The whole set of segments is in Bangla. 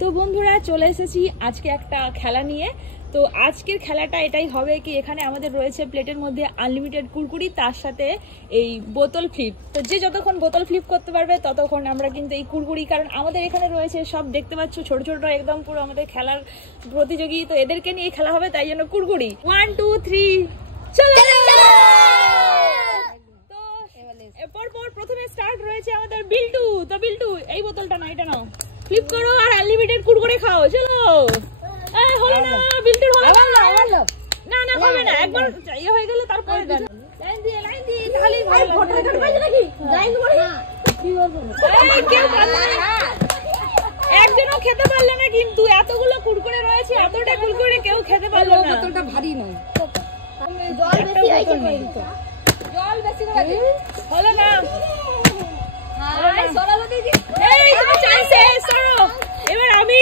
তো বন্ধুরা চলে এসেছি আজকে একটা খেলা নিয়ে। তো আজকের খেলাটা এটাই হবে কি এখানে আমাদের রয়েছে প্লেটের মধ্যে আনলিমিটেড কুরকুরি, তার সাথে এই বোতল ফ্লিপ। তো যে যতক্ষণ বোতল ফ্লিপ করতে পারবে ততক্ষণ আমরা কিন্তু এই কুরকুরি, কারণ আমাদের এখানে রয়েছে সব দেখতে পাচ্ছ ছোট ছোট একদম পুরো আমাদের খেলার প্রতিযোগী, তো এদেরকে নিয়ে খেলা হবে, তাই জন্য কুরকুরি 1 2 3 চলো। তো পরপর প্রথমে স্টার্ট রয়েছে আমাদের বিল্টু। তো বিল্টু এই বোতলটা না, এটা নাও, ফ্লিপ করো আর আনলিমিটেড কুরকুরে খাও। চলো। হলো না বিল্টুর, হলো না, না হবে না, একবার ইয়ে হয়ে গেলে তারপরে দেন। লাইন দিয়ে তাহলে ভাই ফটো রেকর্ড করবে নাকি? লাইন করে না কি করব না, কেউ পারবে না, একজনও খেতে পারলো না, কিন্তু এতগুলো কুরকুরে রয়েছে, এতটা কুরকুরে কেউ খেতে পারলো না। বোতলটা ভারী নয়, জল বেশি হয়েছে, জল বেশি করে দিন। হলো না, সরালো দিদি, এই তুমি চাইছে সরো। এবার আমি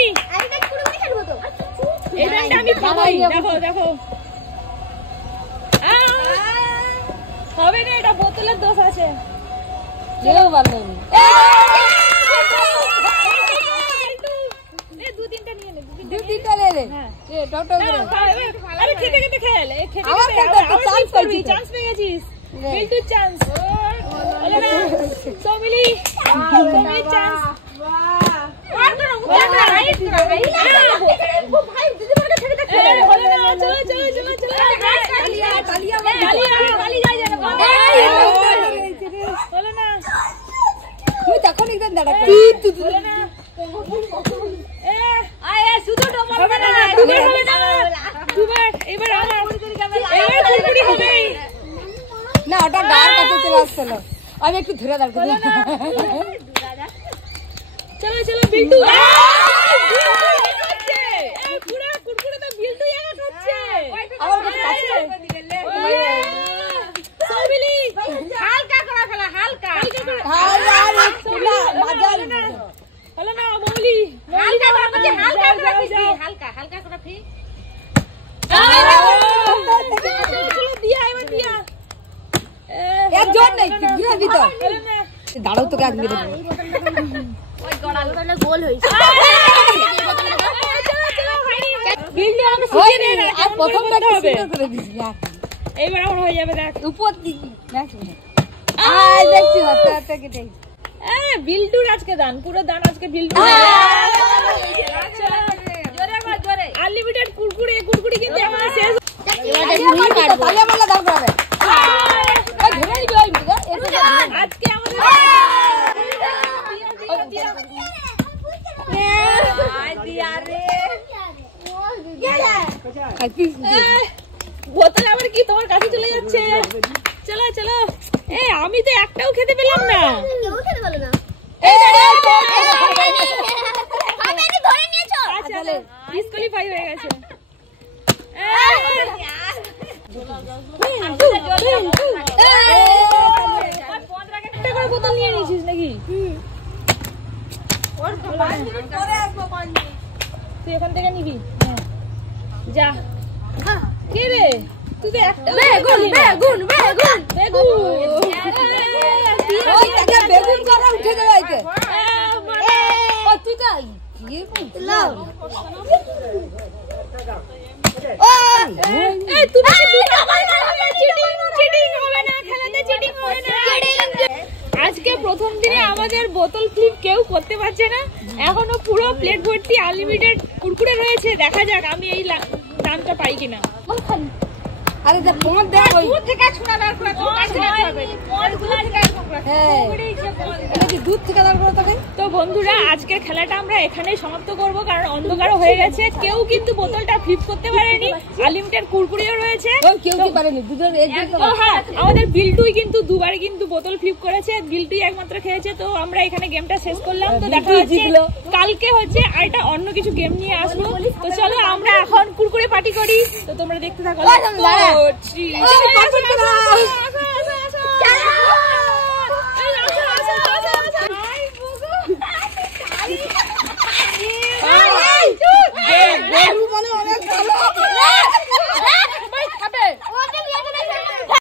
এবারটা আমি খাবই, দেখো দেখো হবে না, এটা বোতলের দোষ আছে। চলো ভালো দু তিনটা নিয়ে নে, দু তিনটা লে লে। হ্যাঁ টোটো আরে খেতে খেতে খেলে, খেতে চান্স পেয়ে গেছিস, বিল্টু চান্স। হলো না সোমিলি, সোমিলি চান্স। না ওটা গায়ের কাছে চলে আসছিল, আমি একটু ধরে দাঁড়াবো। চলো চলো বিল্টু, পুরো কুরকুরে তো বিল্টু একা খাচ্ছে। আমার কাছে সোমিলি হালকা করে ফেলা, হালকা হলো না মৌলি, হালকা করে ফেলি, হালকা করে ফেলি, হালকা হালকা করে ফেলি। চলো দিয়া, এবার দিয়া এর জন্য নেই ঘুরে ভিতর দাঁড়াও, তোকে আজ মেরে দেব। ওই গড়ালটা গোল হইছে। বিল্টু আমাকে শিখিয়ে দে না, আর প্রথমটা হবে করে দিছি। এইবার আমার হয়ে যাবে, দেখ উপর দিকে দেখ। আই দেখছি হাতে কেটে। বিল্টুর আজকে দান, পুরো দান আজকে বিল্টু। জোরে মার, জোরে। আনলিমিটেড কুরকুরে, কুরকুরি কিন্তু আমরা শেষ। তাহলে আমরা দাও করে ওই ধরে নিবি ওই মিগা আজকে আমাদের বোতল আবার কি তোমার কাছে চলে যাচ্ছে। চলো চলো, আমি তো একটাও খেতে পেলাম না। ডিসকোয়ালিফাই হয়ে গেছে। একটা করে বোতল নিয়ে নিয়েছিস নাকি? তুই এখান থেকে নিবি, যা। কে রে তুই? তো একটা বেগুন বেগুন বেগুন বেগুন বেগুন করা উঠে যাবে আইতে। ও তুই যাই এই তুমি চিটিং হবে না, খেলাতে চিটিং হবে না। আজকে প্রথম দিনে আমাদের বোতল ফ্লিপ কেউ করতে পারছে না, এখনো পুরো প্লেট ভর্তি আনলিমিটেড কুরকুরে রয়েছে। দেখা যাক আমি এই দামটা পাই কিনা। আরে যা পদ দে, ওই দুধ থেকে ছোড়া দাঁড় করে তো কাছে যেতে হবে, পদগুলো থেকে দুধ থেকে দাঁড় করে তোকে। তো বন্ধুরা আজকের খেলাটা আমরা এখানেই সমাপ্ত করব, কারণ অন্ধকারও হয়ে গেছে, কেউ কিন্তু বোতলটা ফ্লিপ করতে পারেনি। আনলিমিটেড কুরকুরিও রয়েছে, কেউ কি পারেনি দুধের এই যে। হ্যাঁ আমাদের বিল্টুই কিন্তু দুবার কিন্তু বোতল ফ্লিপ করেছে, বিল্টুই একমাত্র খেয়েছে। তো আমরা এখানে গেমটা শেষ করলাম। তো দেখা হচ্ছে কালকে হচ্ছে আর একটা অন্য কিছু গেম নিয়ে আসবো। তো চলো আমরা এখন কুরকুরে পার্টি করি, তো তোমরা দেখতে থাকো।